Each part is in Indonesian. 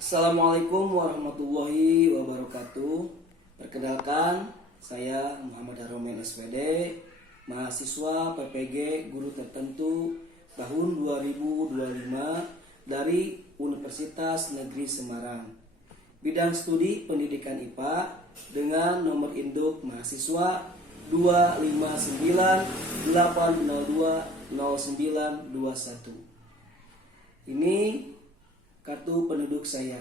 Assalamualaikum warahmatullahi wabarakatuh. Perkenalkan, saya Muhammad Haromen SPD, mahasiswa PPG Guru Tertentu tahun 2025 dari Universitas Negeri Semarang. Bidang studi pendidikan IPA dengan nomor induk mahasiswa 25980200921. Ini kartu penduduk saya.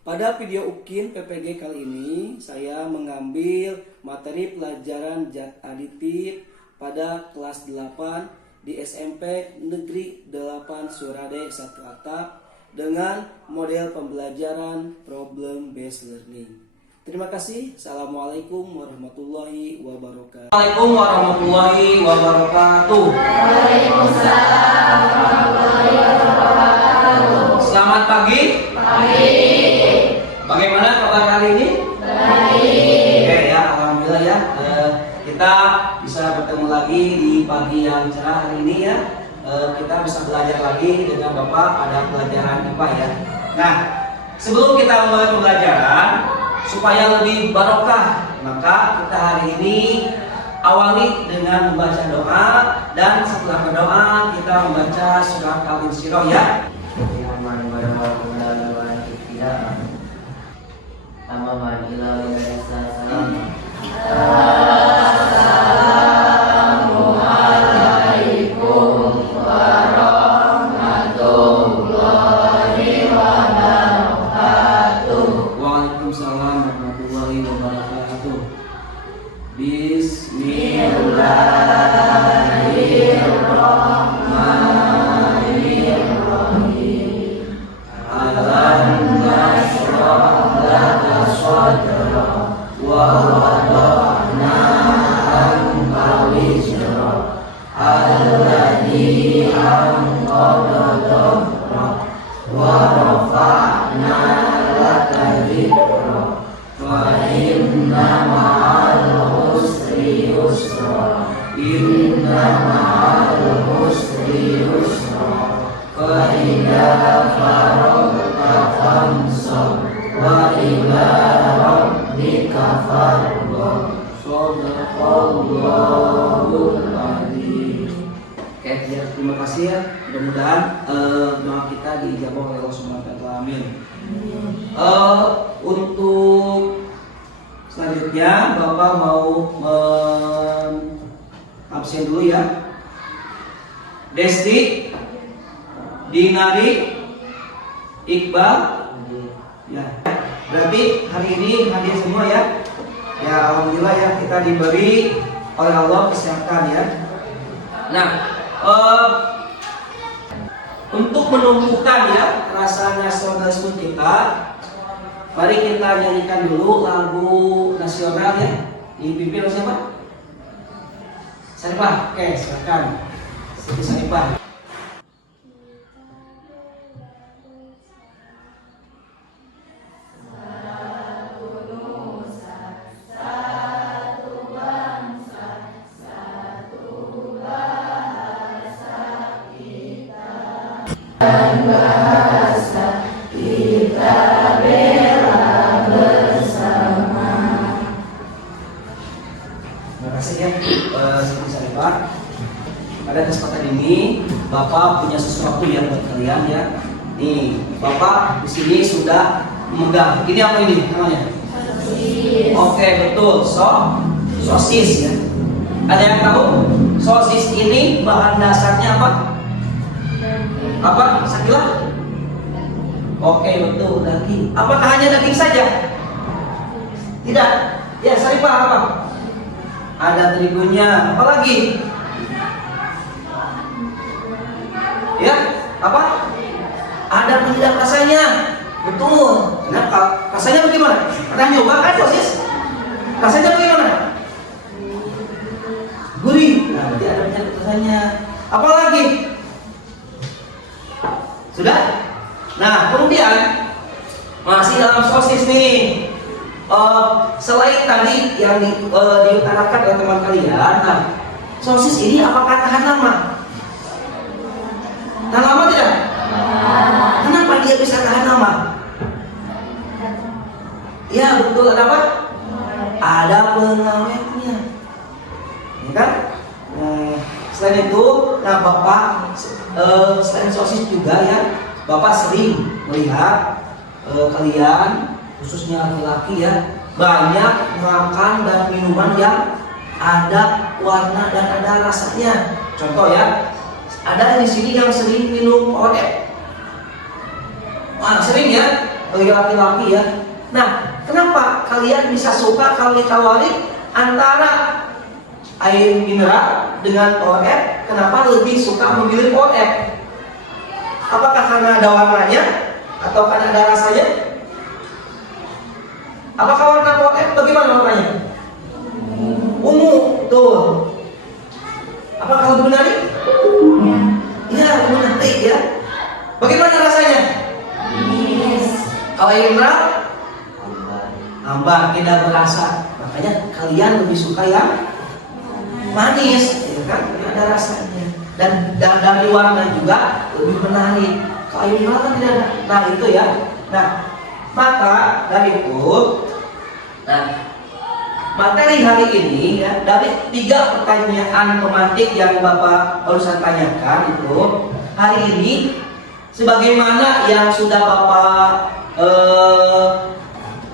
Pada video UKIN PPG kali ini, saya mengambil materi pelajaran zat aditif pada kelas 8 di SMP Negeri 8 Surade 1 Atap dengan model pembelajaran problem based learning. Terima kasih. Assalamualaikum warahmatullahi wabarakatuh. Assalamualaikum warahmatullahi wabarakatuh. Waalaikumsalam warahmatullahi wabarakatuh. Selamat pagi. Pagi. Bagaimana kabar hari ini? Baik. Oke ya, alhamdulillah ya. Kita bisa bertemu lagi di pagi yang cerah hari ini ya. Kita bisa belajar lagi dengan Bapak pada pelajaran IPA ya. Nah, sebelum kita mulai pembelajaran, supaya lebih barokah, maka kita hari ini awali dengan membaca doa, dan setelah berdoa kita membaca surat Al-Insyirah ya. Assalamualaikum warahmatullahi wabarakatuh. Waalaikumsalam warahmatullahi wabarakatuh. Bismillahirrahmanirrahim. Alam nashrah laka sadrak wa wada'na anka wizrak alladzi anqadha dhahrak wa rafa'na laka dzikrak fa inna ma'al usri yusra inna ma'al usri yusra fa idza faragta fansab wa ila rabbika farghab. Shadaqallahul adzim. Oke, ya, terima kasih ya. Mudah-mudahan doa kita diijabah oleh Allah Subhanahu wa taala. Amin. Untuk selanjutnya Bapak mau absen dulu ya. Desti, Dinari, Iqbal, ya. Berarti hari ini hadir semua ya. Ya, alhamdulillah ya, kita diberi oleh Allah kesehatan ya. Nah, untuk menumbuhkan ya rasa nasionalisme kita, mari kita nyanyikan dulu lagu nasional ya. Dipimpin oleh siapa? Saripah. Oke, silakan. Siti Saripah. Bahasa kita bela bersama. Terima kasih ya, Siti Saripah. Pada kesempatan ini, Bapak punya sesuatu yang buat kalian ya. Nih, Bapak di sini sudah memegang. Ini apa ini namanya? Sosis. Oke, betul. Sosis ya. Ada yang tahu? Sosis ini bahan dasarnya apa? Apa? Sakila? Oke, betul, daging. Apakah hanya daging saja? Tidak. Ya, Saripah apa? Ada terigunya. Apa lagi? Ya, apa? Ada penyedap rasanya. Betul. Nah, rasanya bagaimana? Pernah nyoba kan sosis? Rasanya bagaimana? Gurih. Nah, nanti ada penyedap rasanya. Apa lagi? Sudah? Nah, kemudian masih dalam sosis nih. Selain tadi yang diutarakan oleh teman kalian, nah, sosis ini apakah tahan lama? Tahan lama tidak? Kenapa dia tidak bisa tahan lama? Ya betul, ada apa? Ada pengawetnya, ya kan? Selain itu, nah Bapak selain sosis juga ya, Bapak sering melihat kalian khususnya laki-laki ya banyak makan dan minuman yang ada warna dan ada rasanya. Contoh ya, ada di sini yang sering minum odet. Sering ya bagi laki-laki ya. Nah, kenapa kalian bisa suka kalau ditawarin antara air mineral dengan OF? Kenapa lebih suka memilih OF? Apakah karena ada warnanya atau karena ada rasanya? Apakah warna OF bagaimana warnanya? Ungu, tuh. Apakah lebih menarik? Iya, menarik ya. Bagaimana rasanya? Kalau air mineral hambar, tidak berasa. Makanya kalian lebih suka yang manis, ya kan? Ada rasanya. Dan dari warna juga lebih menarik. Kalau air mineral kan tidak ada. Nah itu ya. Nah maka dari itu, nah materi hari ini ya, dari 3 pertanyaan tematik yang Bapak barusan tanyakan itu, hari ini sebagaimana yang sudah Bapak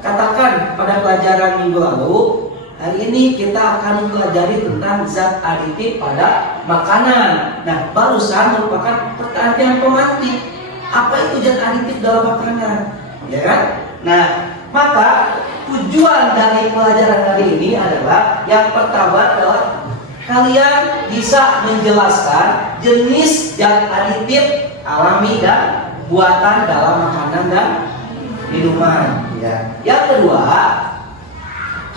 katakan pada pelajaran minggu lalu, hari ini kita akan mempelajari tentang zat aditif pada makanan. Nah, barusan merupakan pertanyaan tematik. Apa itu zat aditif dalam makanan? Ya kan? Nah, maka tujuan dari pelajaran hari ini adalah yang pertama adalah kalian bisa menjelaskan jenis zat aditif alami dan buatan dalam makanan dan minuman. Ya. Yang kedua,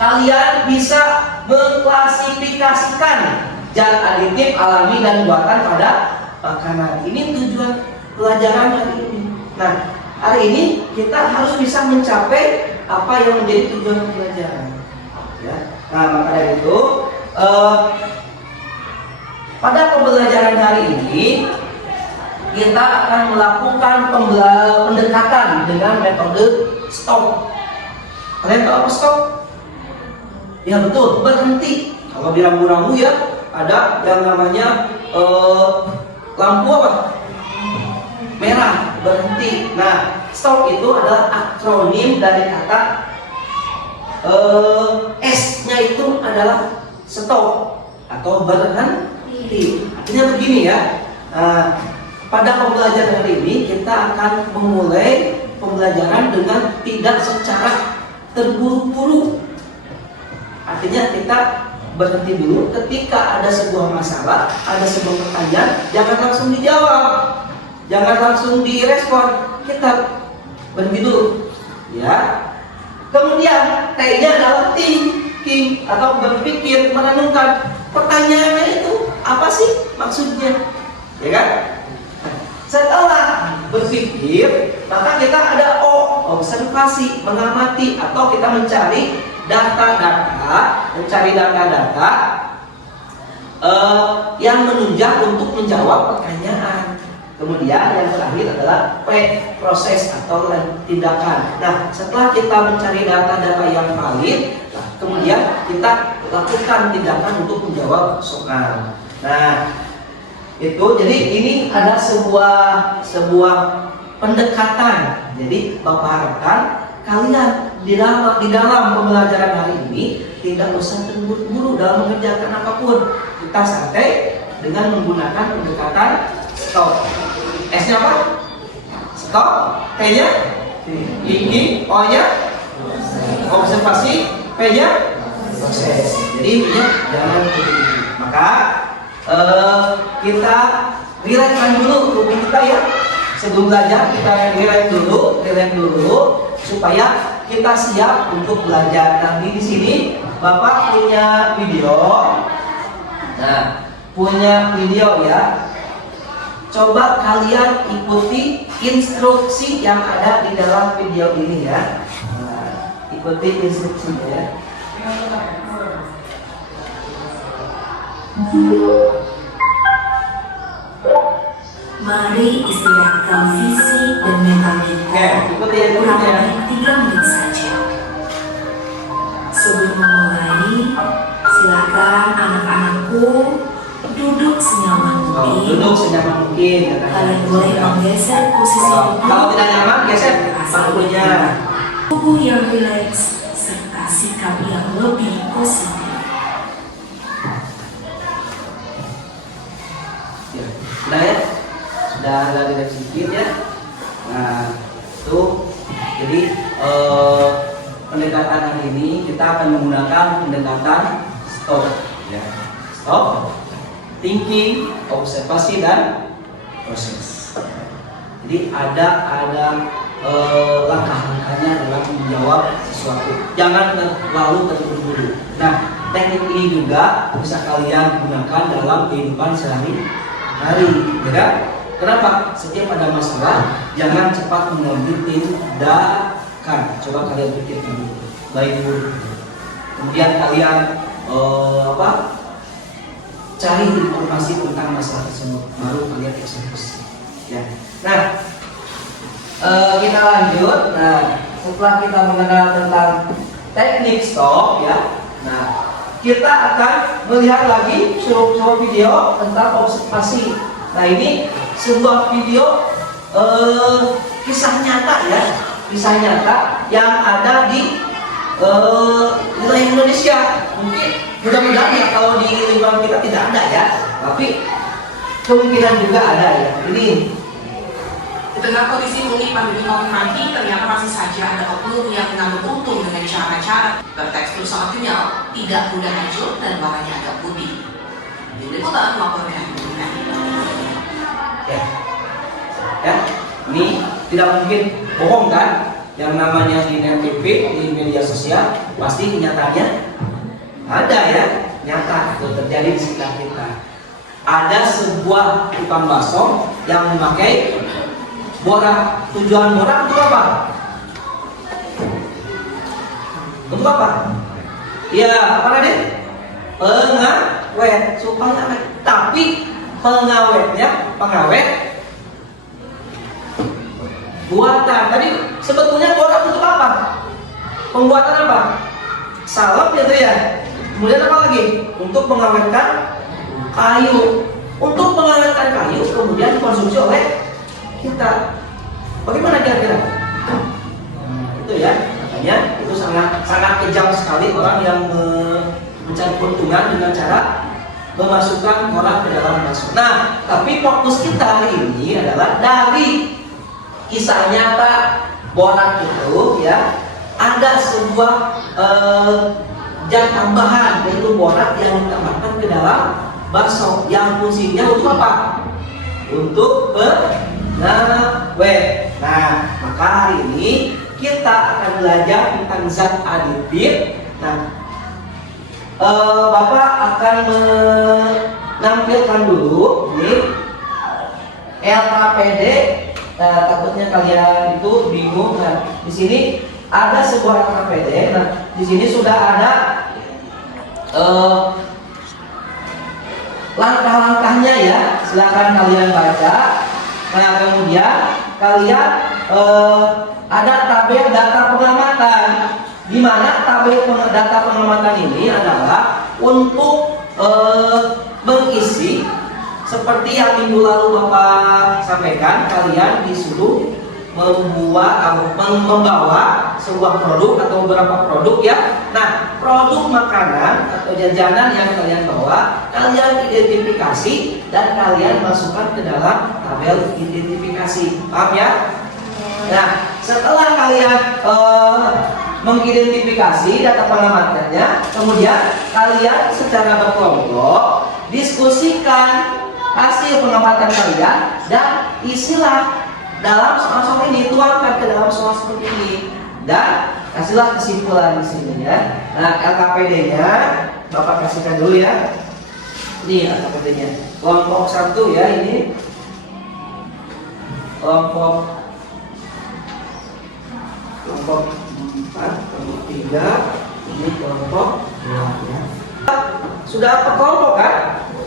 kalian bisa mengklasifikasikan zat aditif alami dan buatan pada makanan. Ini tujuan pelajaran hari ini. Nah, hari ini kita harus bisa mencapai apa yang menjadi tujuan pelajaran. Ya. Nah, maka dari itu, pada pembelajaran hari ini kita akan melakukan pendekatan dengan metode stop. Kalian tahu apa stop? Ya betul, berhenti. Kalau di rambu-rambu ya ada yang namanya lampu apa? Merah, berhenti. Nah, stop itu adalah akronim dari kata S-nya itu adalah stop atau berhenti. Artinya begini ya. Pada pembelajaran hari ini kita akan memulai pembelajaran dengan tidak secara terburu-buru. Artinya kita berhenti dulu ketika ada sebuah masalah, ada sebuah pertanyaan, jangan langsung dijawab, jangan langsung direspon, kita berhenti dulu, ya. Kemudian T-nya adalah thinking atau berpikir, merenungkan pertanyaannya itu apa sih maksudnya, ya kan? Setelah berpikir, maka kita ada O, observasi, mengamati, atau kita mencari data-data, yang menunjang untuk menjawab pertanyaan. Kemudian yang terakhir adalah P, proses atau tindakan. Nah, setelah kita mencari data-data yang valid, kemudian kita lakukan tindakan untuk menjawab soal. Nah, itu jadi ini ada sebuah pendekatan. Jadi Bapak harapkan kalian di dalam pembelajaran hari ini tidak usah terburu-buru dalam mengerjakan apapun. Kita santai dengan menggunakan pendekatan stop. S-nya apa? Stop. T-nya thinking. O-nya observasi. P-nya proses. Jadi intinya jangan terburu-buru. Maka kita relaxkan dulu tubuh kita ya. Sebelum belajar kita relax dulu supaya kita siap untuk belajar. Nanti di sini Bapak punya video. Nah, punya video ya. Coba kalian ikuti instruksi yang ada di dalam video ini ya. Nah, ikuti instruksinya ya. Mari istirahatkan fisik dan mental kita. penting, duduk senyaman mungkin. kalian boleh menggeser posisi tubuh Kalau tidak nyaman, geser bangkunya. tubuh yang rileks serta sikap yang lebih positif. Ya, sudah ya, sudah ada rileks sedikit ya. Nah, itu jadi pendekatan hari ini kita akan menggunakan pendekatan stop, ya. Stop, thinking, observasi dan proses. Jadi ada langkah-langkahnya dalam menjawab sesuatu. Jangan terlalu terburu-buru. Nah, teknik ini juga bisa kalian gunakan dalam kehidupan sehari-hari, ya kan? Kenapa? Setiap ada masalah, jangan cepat mengambil tindakan. Coba kalian pikirkan dulu, baik dulu. Kemudian kalian cari informasi tentang masalah tersebut, baru kalian eksekusi. Ya. Nah, kita lanjut. Nah, setelah kita mengenal tentang teknik stop, ya. Nah, kita akan melihat lagi sebuah video tentang observasi. Nah, ini sebuah video kisah nyata, ya, kisah nyata yang ada di wilayah Indonesia. Mungkin mudah-mudahan ya kalau di lingkungan kita tidak ada ya, tapi kemungkinan juga ada ya. Ini di tengah kondisi mungkin pandemi COVID-19, ternyata masih saja ada oknum yang mengambil untung dengan cara-cara bertekstur sangat kenyal, tidak mudah hancur, dan warnanya agak putih. Tim Liputan melaporkan. ya, ini tidak mungkin bohong kan? Yang namanya di net TV, di media sosial, pasti kenyataannya ada ya, nyata itu terjadi di sekitar kita. Ada sebuah tukang bakso yang memakai borak. Tujuan borak untuk apa? Untuk apa? Ya, apa tadi? Pengawet, supaya awet. Tapi pengawet buatan. Tadi sebetulnya borak untuk apa? Pembuatan apa? Salep gitu ya. Kemudian apa lagi? Untuk mengawetkan kayu. Untuk mengawetkan kayu kemudian dikonsumsi oleh kita. Bagaimana kira-kira? Itu ya. Makanya itu sangat kejam sekali orang yang mencari keuntungan dengan cara memasukkan orang ke dalam bakso. Nah, tapi fokus kita hari ini adalah dari kisah nyata borak itu ya, ada sebuah zat tambahan yaitu borak yang ditambahkan ke dalam bakso yang fungsinya untuk apa? Untuk pengawet. Nah, maka hari ini kita akan belajar tentang zat aditif. Nah, Bapak akan menampilkan dulu nih LKPD. Takutnya kalian itu bingung. Nah, di sini ada sebuah LKPD. Nah, di sini sudah ada langkah-langkahnya ya. Silakan kalian baca. Nah, kemudian kalian ada tabel data pengamatan. Di mana tabel data pengamatan ini adalah untuk mengisi seperti yang minggu lalu Bapak sampaikan, kalian disuruh membawa sebuah produk atau beberapa produk ya. Nah, produk makanan atau jajanan yang kalian bawa, kalian identifikasi dan kalian masukkan ke dalam tabel identifikasi. Paham ya? Nah, setelah kalian mengidentifikasi data pengamatannya, kemudian kalian secara berkelompok diskusikan hasil pengamatan kalian dan isilah dalam soal-soal ini, tuangkan ke dalam soal seperti ini dan kasihlah kesimpulan di sini ya. Nah, LKPD-nya Bapak kasihkan dulu ya. Ini LKPD-nya. Kelompok 1 ya, ini kelompok 4, kelompok 3, ini kelompok 2 ya. Sudah apa kelompok kan?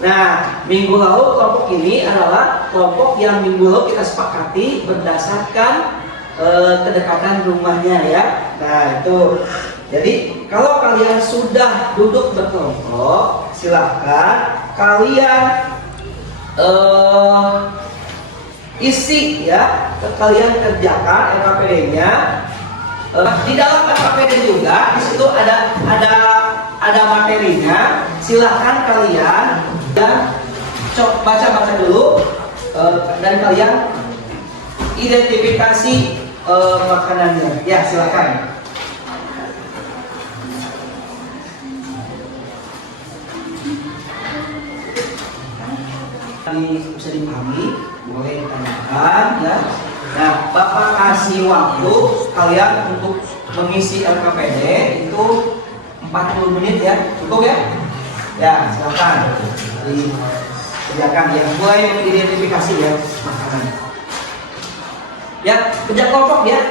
Nah, minggu lalu kelompok ini adalah kelompok yang minggu lalu kita sepakati berdasarkan kedekatan rumahnya ya. Nah, itu. Jadi, kalau kalian sudah duduk berkelompok, silakan kalian isi ya, kalian kerjakan LKPD-nya. Di dalam LKPD juga di situ ada materinya. Silahkan kalian ya baca-baca dulu dan kalian identifikasi makanannya. Ya, silakan. Bisa dipahami, boleh ditanyakan ya. Nah, Bapak kasih waktu kalian untuk mengisi LKPD itu 40 menit ya, cukup ya? Ya, silakan dikerjakan ya. Mulai mengidentifikasi ya makanan. Ya, kerja kelompok ya.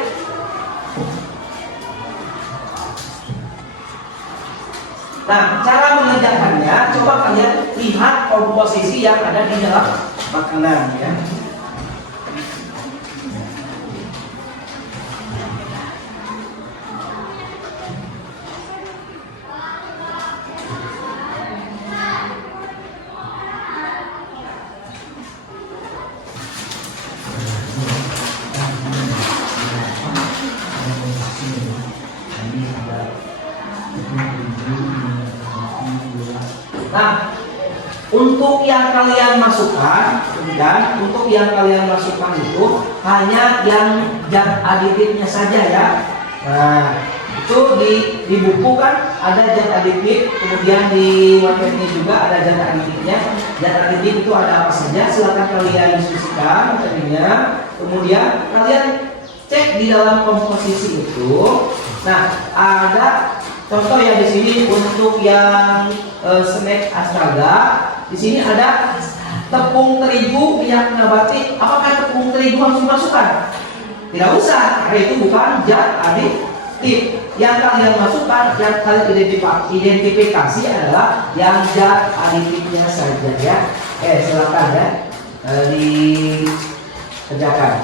Nah, cara mengerjakannya, coba kalian lihat komposisi yang ada di dalam makanan ya. Nah, untuk yang kalian masukkan itu hanya yang zat aditifnya saja ya. Nah, itu di buku kan ada zat aditif, kemudian di website juga ada zat aditifnya. Zat aditif itu ada apa saja? Silakan kalian diskusikan materinya. Kemudian kalian cek di dalam komposisi itu. Nah, ada contoh yang di sini untuk yang snack astraga. Di sini ada tepung terigu minyak nabati. Apakah tepung terigu harus dimasukkan? Tidak usah, karena itu bukan zat aditif. Yang kalian masukkan, yang kalian identifikasi adalah yang zat aditifnya saja ya. Silakan ya dikerjakan.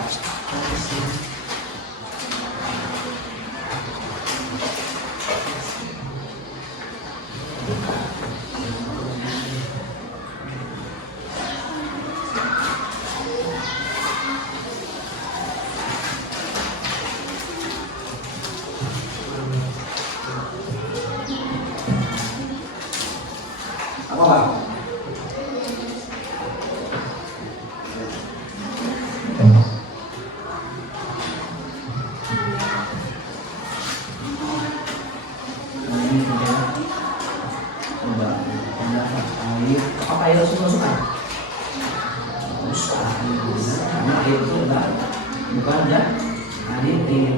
Apa air harus dimasukkan? Usah, karena air itu bukan ya aditif.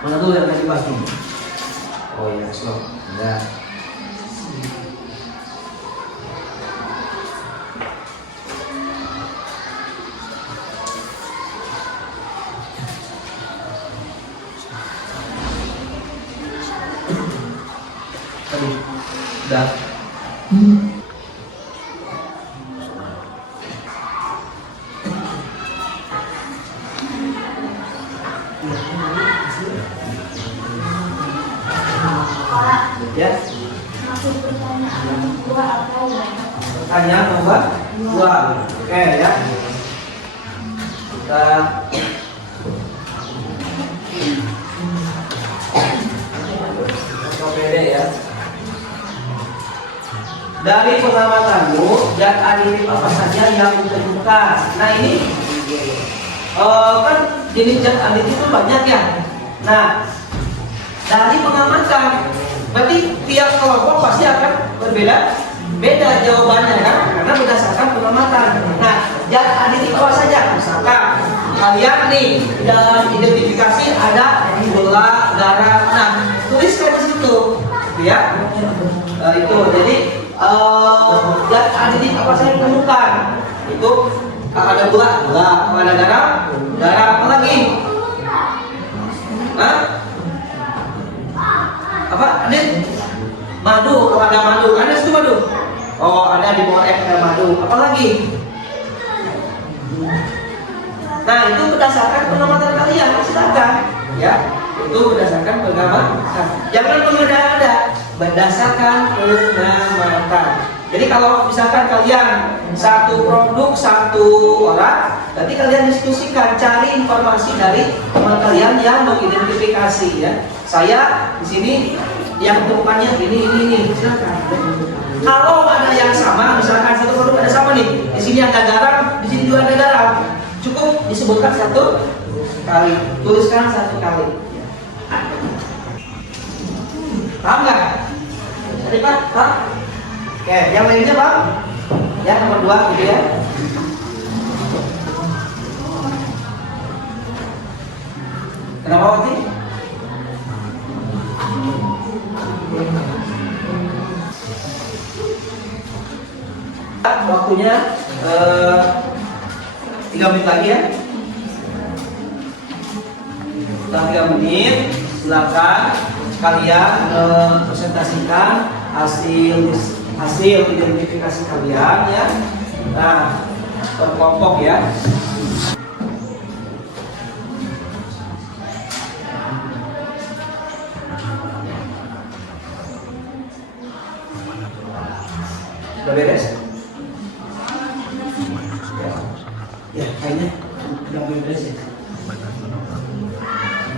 Mana dulu yang tadi pasti? Oh ya, slow. Enggak. Udah. Ya. Pertanyaan nomor 2. Oke ya. Kita pede ya. Dari pengamatanmu, zat aditif apa saja yang ditemukan? Nah ini kan jenis zat aditif itu banyak ya. Nah, dari pengamatan, berarti tiap kelompok pasti akan beda jawabannya kan? Karena berdasarkan pengamatan. Nah, zat aditif apa saja? Misalkan kalian nih dalam identifikasi ada gula, garam. Nah, tuliskan di situ, ya. Itu jadi zat aditif apa saja ditemukan? Itu ada gula, ada garam, apa lagi? Hah? Apa? Ada madu, kalau ada madu, ada situ madu. Oh, ada di bawah F ada madu. Apa lagi? Nah, itu berdasarkan pengamatan kalian, silakan ya. Itu berdasarkan pengamatan. Jangan mengada-ada. berdasarkan pengamatan. Jadi kalau misalkan kalian satu produk satu orang, berarti kalian diskusikan, cari informasi dari teman kalian yang mengidentifikasi ya. Saya di sini yang temukannya ini, silakan. Kalau ada yang sama, misalkan satu produk ada sama nih, di sini ada garam, di sini juga ada garam, cukup disebutkan satu kali, tuliskan satu kali. Paham nggak? Tadi Pak? Paham? Oke, yang lainnya Pak? Ya, nomor 2 gitu ya. Kenapa Wati? Waktunya 3 menit lagi ya. Setelah 3 menit, silakan kalian presentasikan hasil identifikasi kalian ya. Nah, berkelompok ya. Sudah beres? Ya, kayaknya udah beres ya.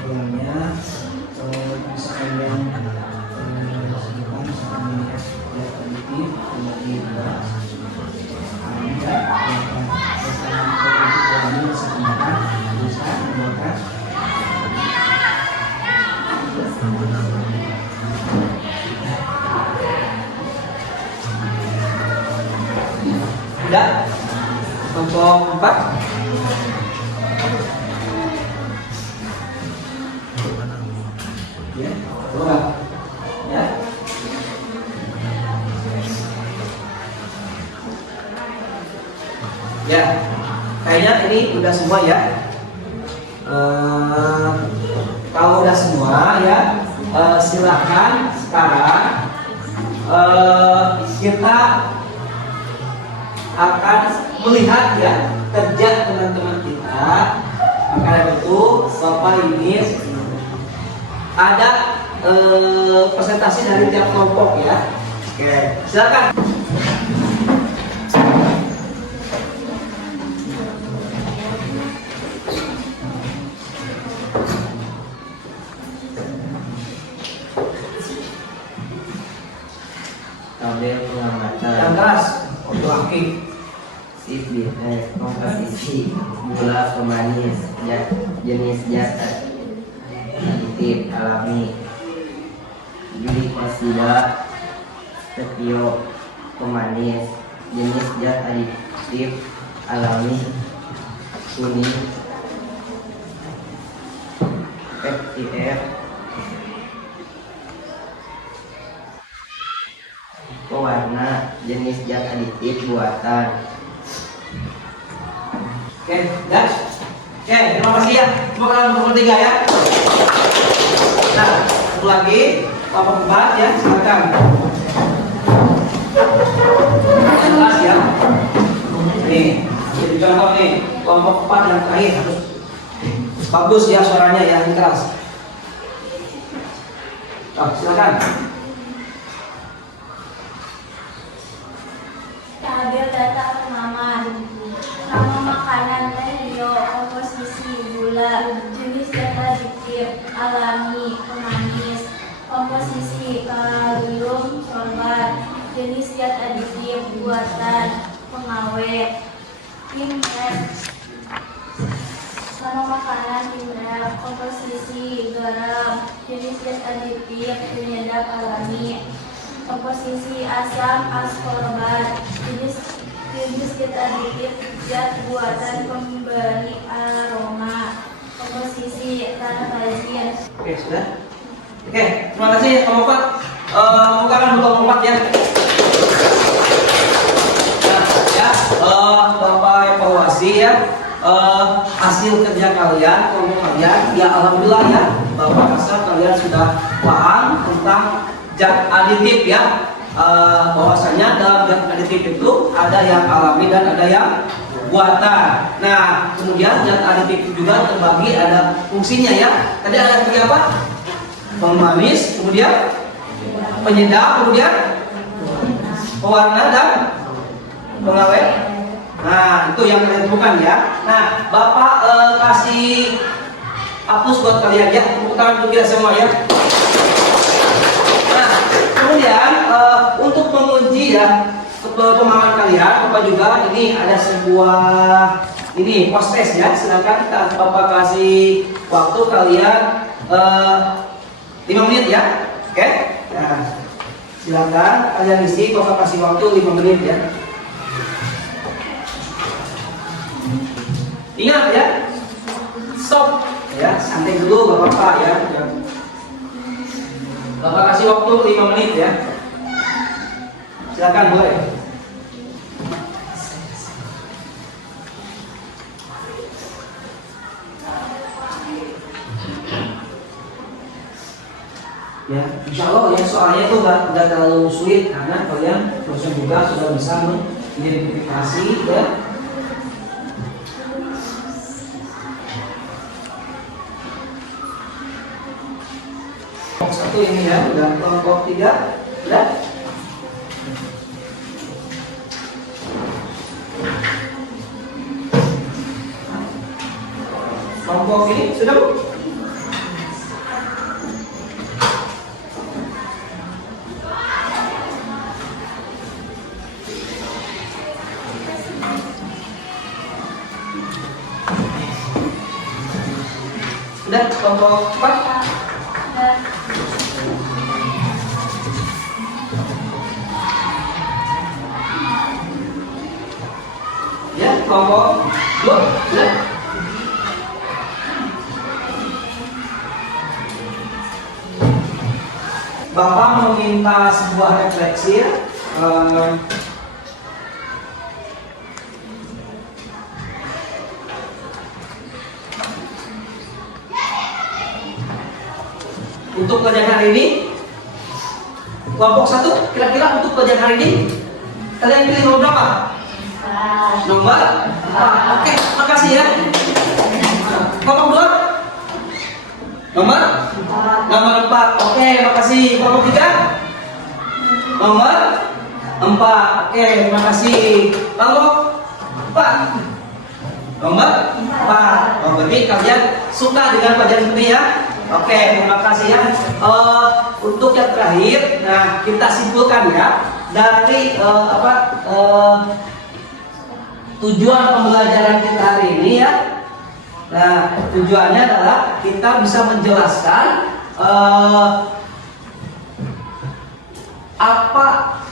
Pulangnya misalkan yang sedepan misalkan ya positif kemudian juga ada kesalahan bisa menggunakan udah kelompok 4 ya, enggak ya. Ya, kayaknya ini udah semua ya. Kalau udah semua ya, silakan sekarang kita akan melihat ya kerja teman-teman kita. Maka itu Bapak ini ada presentasi dari tiap kelompok ya. Oke, silakan. Tabel pengamatan Yang keras, laki. komposisi gula pemanis jenis zat aditif alami, glikosida stevio pemanis jenis zat aditif alami, kuning FTF pewarna jenis zat aditif buatan. Oke, udah. Oke, terima kasih ya. Semoga kalian nomor 3 ya. Nah, satu lagi kelompok 4 ya, silakan. Yang kelas ya. Nih, jadi contoh nih, kelompok 4 yang terakhir harus bagus ya suaranya ya, yang keras. Oh, silakan. Tabel data pengaman. Nama makanan Leo, komposisi gula, jenis zat aditif alami, pemanis, komposisi kalium, sorbat, jenis zat aditif buatan, pengawet, timrep. Nama makanan timrep, komposisi garam, jenis zat aditif penyedap alami, komposisi asam askorbat, jenis zat aditif zat buatan pemberi aroma, komposisi tanah rajin. Oke, sudah. Oke, terima kasih kelompok 4. Bukakan kelompok 4 ya. Nah, ya, Bapak evaluasi ya. Hasil kerja kalian, kelompok kalian, ya alhamdulillah ya. Bapak rasa kalian sudah paham tentang zat aditif ya. Bahwasanya dalam zat aditif itu ada yang alami dan ada yang buatan. Nah, kemudian zat aditif juga terbagi ada fungsinya ya. Tadi ada 3 apa? Pemanis, kemudian penyedap, kemudian pewarna dan pengawet. Nah, itu yang kalian temukan ya. Nah, Bapak kasih hapus buat kalian ya. Tepuk tangan untuk kita semua ya. Nah, kemudian untuk menguji ya pemahaman kalian, Bapak juga ini ada sebuah ini post test ya. Silakan Bapak kasih waktu kalian 5 menit ya. Oke? Nah, silakan kalian isi, Bapak kasih waktu 5 menit ya. Ingat ya, stop ya, santai dulu Bapak ya. Bapak kasih waktu 5 menit ya. Silakan boleh. Ya, insya Allah ya soalnya itu nggak terlalu sulit karena kalian dosen juga sudah bisa mengidentifikasi ya. Kelompok 1 ini ya, udah kelompok 3 udah. Kelompok ini sudah Bu? Sudah kelompok 4? Ya, kelompok 2 sudah? Bapak meminta sebuah refleksi ya. Untuk pelajaran hari ini, kelompok 1 kira-kira untuk pelajaran hari ini kalian pilih nomor berapa? Nomor 4. Oke, makasih ya. Kelompok 2 nomor 4. Oke, makasih. Kelompok 3 nomor 4. Oke, terima kasih. Kelompok 4 nomor 4. Oh, berarti kalian suka dengan pelajaran ini ya. Oke, terima kasih ya. Untuk yang terakhir, nah kita simpulkan ya dari tujuan pembelajaran kita hari ini ya. Nah, tujuannya adalah kita bisa menjelaskan apa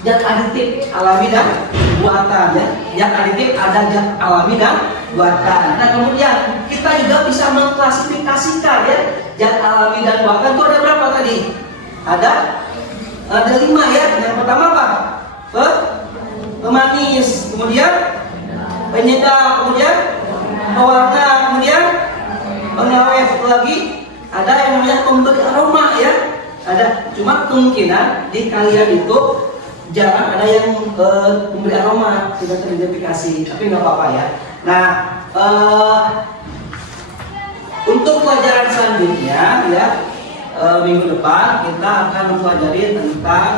zat aditif alami dan buatan ya. Zat aditif ada zat alami dan buatan. Nah, kemudian kita juga bisa mengklasifikasikan ya zat alami dan buatan itu ada berapa tadi? Ada 5 ya. Yang pertama apa? Pemanis, kemudian penyedap, kemudian pewarna, kemudian pengawet, lagi ada yang namanya pemberi aroma ya. Ada, cuma kemungkinan di kalian itu jarang ada yang memberi aroma, tidak teridentifikasi, tapi nggak apa-apa ya. Nah, untuk pelajaran selanjutnya ya, minggu depan kita akan mempelajari tentang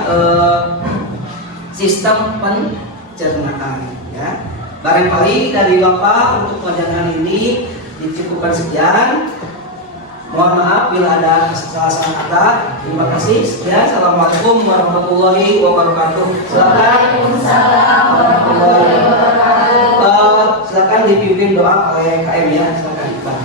sistem pencernaan ya. Barangkali dari Bapak untuk pelajaran hari ini dicukupkan sekian. Mohon maaf bila ada kesalahan kata. Terima kasih. Sekian. Assalamualaikum warahmatullahi wabarakatuh. Waalaikumsalam warahmatullahi wabarakatuh. Silakan dipimpin doa oleh KM ya. Silakan Pak.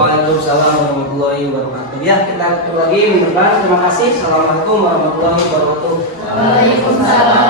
Waalaikumsalam warahmatullahi wabarakatuh. Ya, kita ketemu lagi minggu depan. Terima kasih. Assalamualaikum warahmatullahi wabarakatuh. Waalaikumsalam.